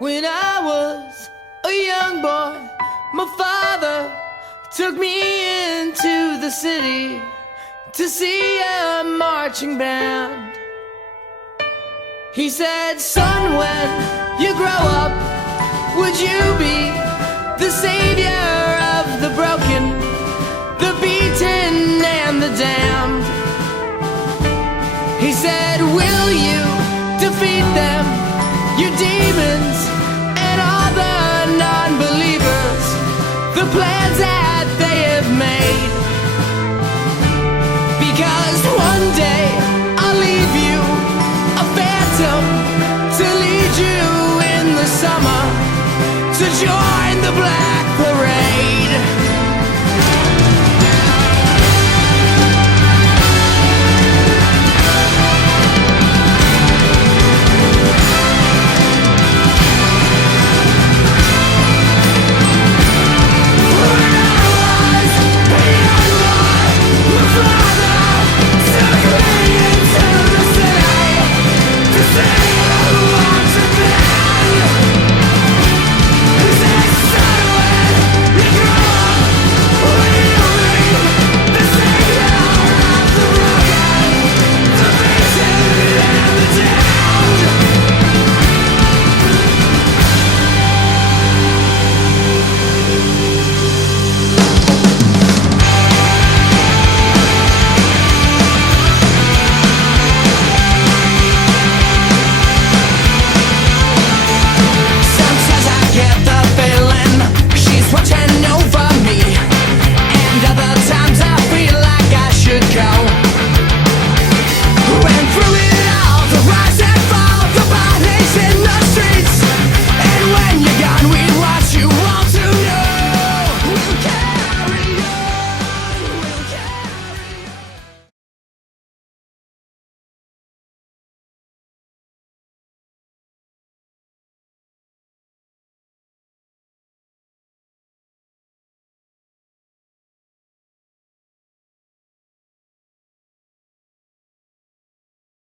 When I was a young boy, my father took me into the city to see a marching band. He said, son, when you grow up, would you be the savior of the broken, the beaten and the damned? He said, will you defeat them, your demons and all the non-believers, the plans that they have made? Because one day I'll leave you a phantom to lead you in the summer to join